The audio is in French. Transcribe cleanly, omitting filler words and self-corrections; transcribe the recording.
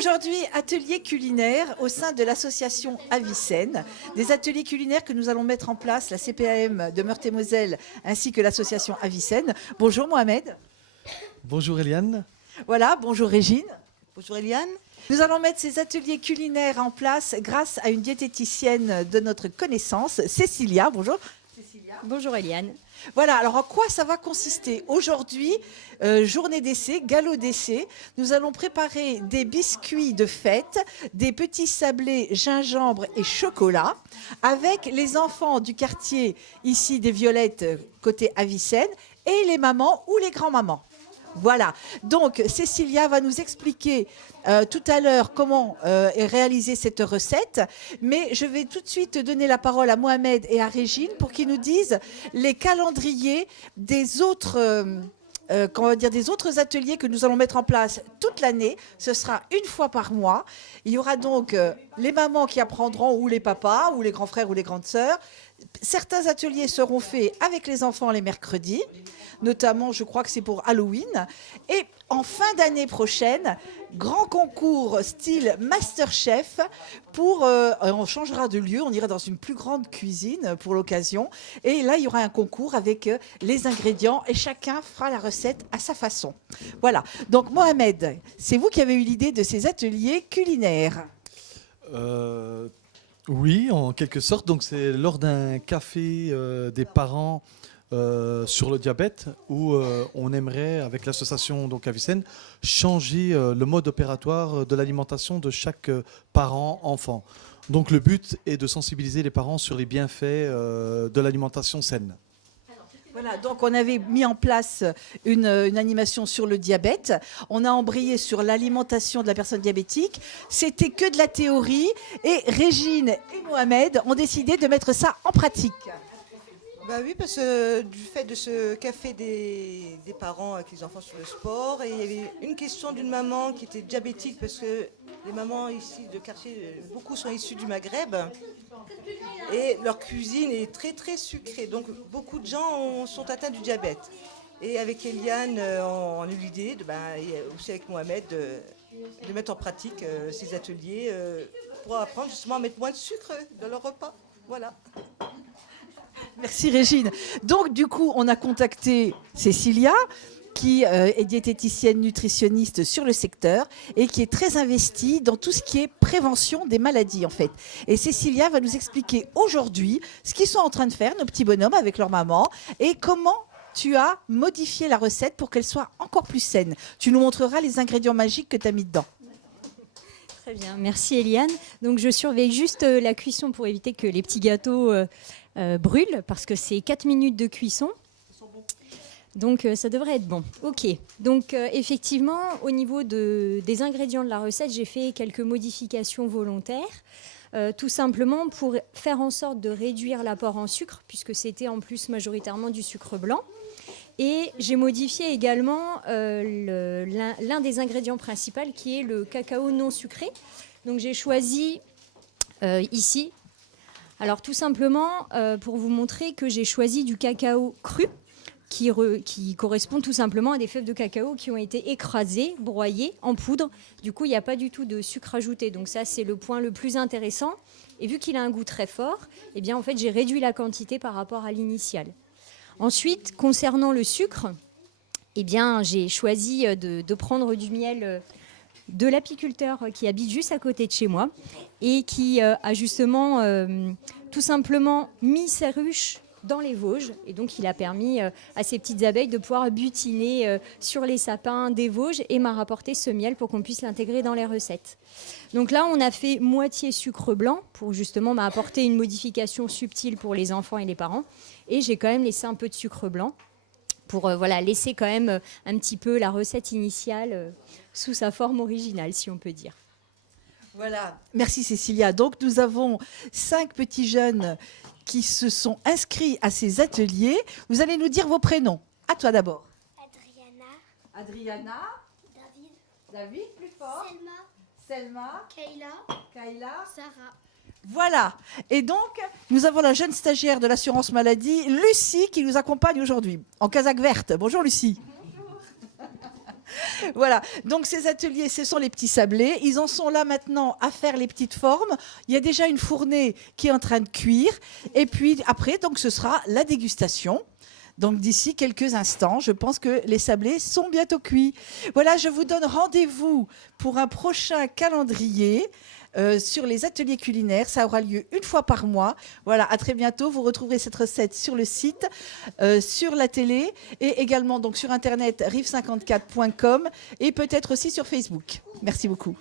Aujourd'hui, atelier culinaire au sein de l'association Avicenne. Des ateliers culinaires que nous allons mettre en place, la CPAM de Meurthe-et-Moselle ainsi que l'association Avicenne. Bonjour Mohamed. Bonjour Eliane. Voilà, bonjour Régine. Bonjour Eliane. Nous allons mettre ces ateliers culinaires en place grâce à une diététicienne de notre connaissance, Cécilia. Bonjour. Cécilia. Bonjour Eliane. Voilà, alors en quoi ça va consister? Aujourd'hui, journée d'essai, galop d'essai, nous allons préparer des biscuits de fête, des petits sablés gingembre et chocolat, avec les enfants du quartier ici des Violettes côté Avicenne et les mamans ou les grands-mamans. Voilà, donc Cécilia va nous expliquer tout à l'heure comment est réalisée cette recette, mais je vais tout de suite donner la parole à Mohamed et à Régine pour qu'ils nous disent les calendriers des autres, des autres ateliers que nous allons mettre en place toute l'année. Ce sera une fois par mois. Il y aura donc les mamans qui apprendront, ou les papas, ou les grands frères, ou les grandes sœurs. Certains ateliers seront faits avec les enfants les mercredis, notamment je crois que c'est pour Halloween. Et en fin d'année prochaine, grand concours style Masterchef on changera de lieu, on ira dans une plus grande cuisine pour l'occasion. Et là, il y aura un concours avec les ingrédients et chacun fera la recette à sa façon. Voilà. Donc Mohamed, c'est vous qui avez eu l'idée de ces ateliers culinaires. Oui, en quelque sorte. Donc c'est lors d'un café des parents sur le diabète où on aimerait, avec l'association donc Avicenne, changer le mode opératoire de l'alimentation de chaque parent-enfant. Donc le but est de sensibiliser les parents sur les bienfaits de l'alimentation saine. Voilà, donc on avait mis en place une animation sur le diabète. On a embrayé sur l'alimentation de la personne diabétique. C'était que de la théorie. Et Régine et Mohamed ont décidé de mettre ça en pratique. Bah oui, parce que du fait de ce café des parents avec les enfants sur le sport, et il y avait une question d'une maman qui était diabétique, parce que les mamans ici de quartier, beaucoup sont issues du Maghreb, et leur cuisine est très très sucrée, donc beaucoup de gens sont atteints du diabète. Et avec Eliane, on a eu l'idée, et aussi avec Mohamed, de mettre en pratique ces ateliers pour apprendre justement à mettre moins de sucre dans leur repas. Voilà. Merci Régine. Donc du coup, on a contacté Cécilia, qui est diététicienne nutritionniste sur le secteur et qui est très investie dans tout ce qui est prévention des maladies en fait. Et Cécilia va nous expliquer aujourd'hui ce qu'ils sont en train de faire, nos petits bonhommes avec leur maman, et comment tu as modifié la recette pour qu'elle soit encore plus saine. Tu nous montreras les ingrédients magiques que tu as mis dedans. Très bien, merci Eliane. Donc je surveille juste la cuisson pour éviter que les petits gâteaux brûlent, parce que c'est 4 minutes de cuisson. Donc ça devrait être bon. Ok, donc effectivement, au niveau des ingrédients de la recette, j'ai fait quelques modifications volontaires, tout simplement pour faire en sorte de réduire l'apport en sucre, puisque c'était en plus majoritairement du sucre blanc. Et j'ai modifié également l'un des ingrédients principaux, qui est le cacao non sucré. Donc j'ai choisi ici, alors tout simplement pour vous montrer que j'ai choisi du cacao cru, qui correspond tout simplement à des fèves de cacao qui ont été écrasées, broyées en poudre. Du coup, il n'y a pas du tout de sucre ajouté. Donc ça, c'est le point le plus intéressant. Et vu qu'il a un goût très fort, eh bien, en fait, j'ai réduit la quantité par rapport à l'initiale. Ensuite, concernant le sucre, eh bien, j'ai choisi de prendre du miel de l'apiculteur qui habite juste à côté de chez moi et qui a justement tout simplement mis ses ruches dans les Vosges, et donc il a permis à ces petites abeilles de pouvoir butiner sur les sapins des Vosges et m'a rapporté ce miel pour qu'on puisse l'intégrer dans les recettes. Donc là, on a fait moitié sucre blanc pour justement m'apporter une modification subtile pour les enfants et les parents, et j'ai quand même laissé un peu de sucre blanc pour laisser quand même un petit peu la recette initiale sous sa forme originale, si on peut dire. Voilà, merci Cécilia. Donc nous avons 5 petits jeunes qui se sont inscrits à ces ateliers. Vous allez nous dire vos prénoms. À toi d'abord. Adriana. Adriana. David. David, plus fort. Selma. Kayla. Sarah. Voilà. Et donc, nous avons la jeune stagiaire de l'assurance maladie, Lucie, qui nous accompagne aujourd'hui, en casaque verte. Bonjour Lucie. Bonjour. Voilà, donc ces ateliers, ce sont les petits sablés. Ils en sont là maintenant à faire les petites formes. Il y a déjà une fournée qui est en train de cuire. Et puis après, donc, ce sera la dégustation. Donc d'ici quelques instants, je pense que les sablés sont bientôt cuits. Voilà, je vous donne rendez-vous pour un prochain calendrier sur les ateliers culinaires. Ça aura lieu une fois par mois. Voilà, à très bientôt. Vous retrouverez cette recette sur le site, sur la télé et également donc sur internet rive54.com et peut-être aussi sur Facebook. Merci beaucoup.